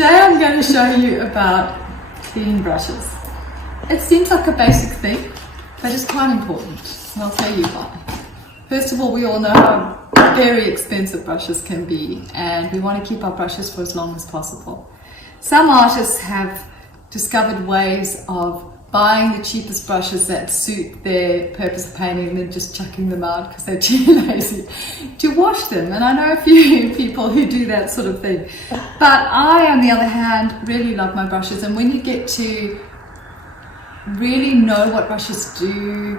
Today I'm going to show you about cleaning brushes. It seems like a basic thing, but it's quite important, and I'll tell you why. First of all, we all know how very expensive brushes can be, and we want to keep our brushes for as long as possible. Some artists have discovered ways of buying the cheapest brushes that suit their purpose of painting and then just chucking them out because they're too lazy to wash them. And I know a few people who do that sort of thing. But I, on the other hand, really love my brushes. And when you get to really know what brushes do,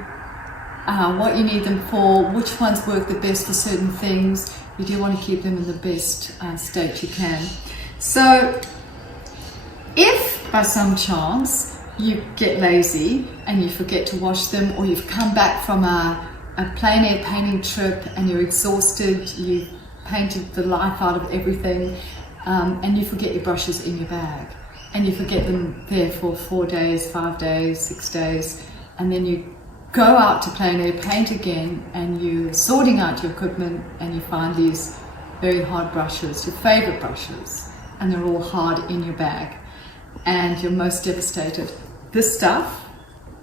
what you need them for, which ones work the best for certain things, you do want to keep them in the best state you can. So if by some chance you get lazy and you forget to wash them, or you've come back from a plein air painting trip and you're exhausted, you've painted the life out of everything, and you forget your brushes in your bag, and you forget them there for 4 days, 5 days, 6 days, and then you go out to plein air paint again and you're sorting out your equipment and you find these very hard brushes, your favorite brushes, and they're all hard in your bag and you're most devastated. This stuff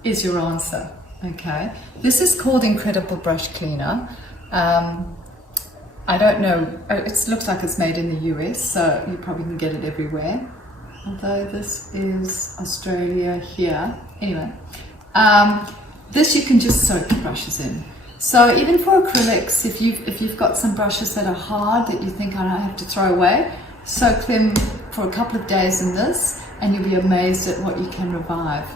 is your answer, okay? This is called Incredible Brush Cleaner. I don't know, it looks like it's made in the US, so you probably can get it everywhere. Although this is Australia here. Anyway, this you can just soak your brushes in. So even for acrylics, if you've got some brushes that are hard that you think I don't have to throw away, soak them for a couple of days in this and you'll be amazed at what you can revive.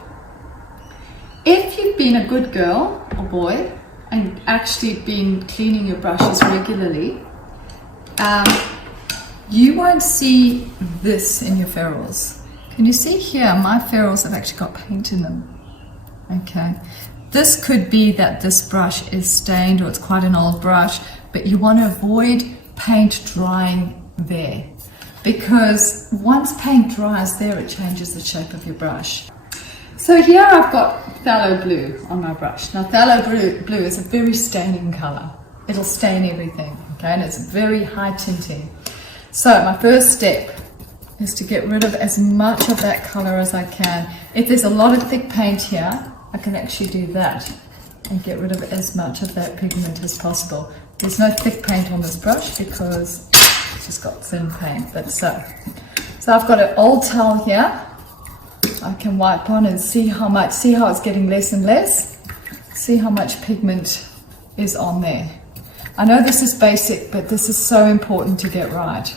If you've been a good girl or boy and actually been cleaning your brushes regularly, you won't see this in your ferrules. Can you see here, my ferrules have actually got paint in them. Okay, this could be that this brush is stained or it's quite an old brush, but you want to avoid paint drying there, because once paint dries there, it changes the shape of your brush. So here I've got phthalo blue on my brush. Now phthalo blue is a very staining color. It'll stain everything, okay, and it's very high tinting. So my first step is to get rid of as much of that color as I can. If there's a lot of thick paint here, I can actually do that and get rid of as much of that pigment as possible. There's no thick paint on this brush because it's just got thin paint, but so I've got an old towel here. I can wipe on and see how it's getting less and less. See how much pigment is on there. I know this is basic, but this is so important to get right.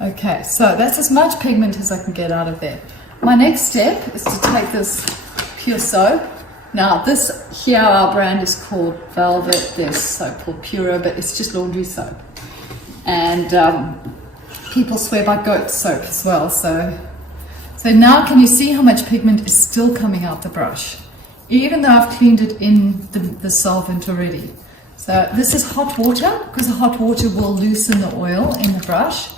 Okay, so that's as much pigment as I can get out of there. My next step is to take this pure soap. Now this here, our brand is called Velvet. There's soap called Pura, but it's just laundry soap. And people swear by goat soap as well. So now can you see how much pigment is still coming out the brush, even though I've cleaned it in the solvent already. So this is hot water, because the hot water will loosen the oil in the brush.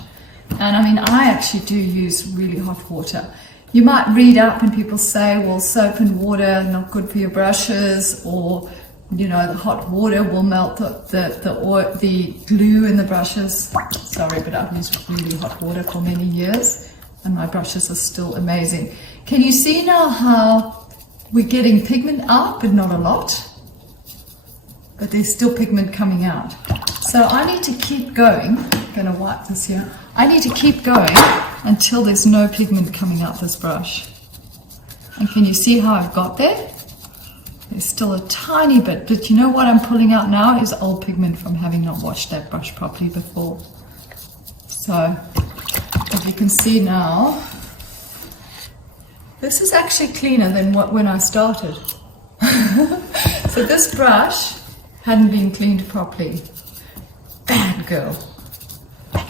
And I mean, I actually do use really hot water. You might read up and people say, well, soap and water not good for your brushes, or you know, the hot water will melt the glue in the brushes. Sorry, but I've used really hot water for many years and my brushes are still amazing. Can you see now how we're getting pigment out, but not a lot? But there's still pigment coming out. So I need to keep going. I'm going to wipe this here. I need to keep going until there's no pigment coming out this brush. And can you see how I've got there? There's still a tiny bit, but you know what I'm pulling out now is old pigment from having not washed that brush properly before. So, as you can see now, this is actually cleaner than when I started. So this brush hadn't been cleaned properly. Bad girl.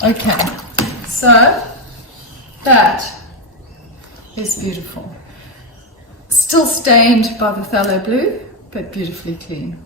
Okay, so that is beautiful. Still stained by the phthalo blue, but beautifully clean.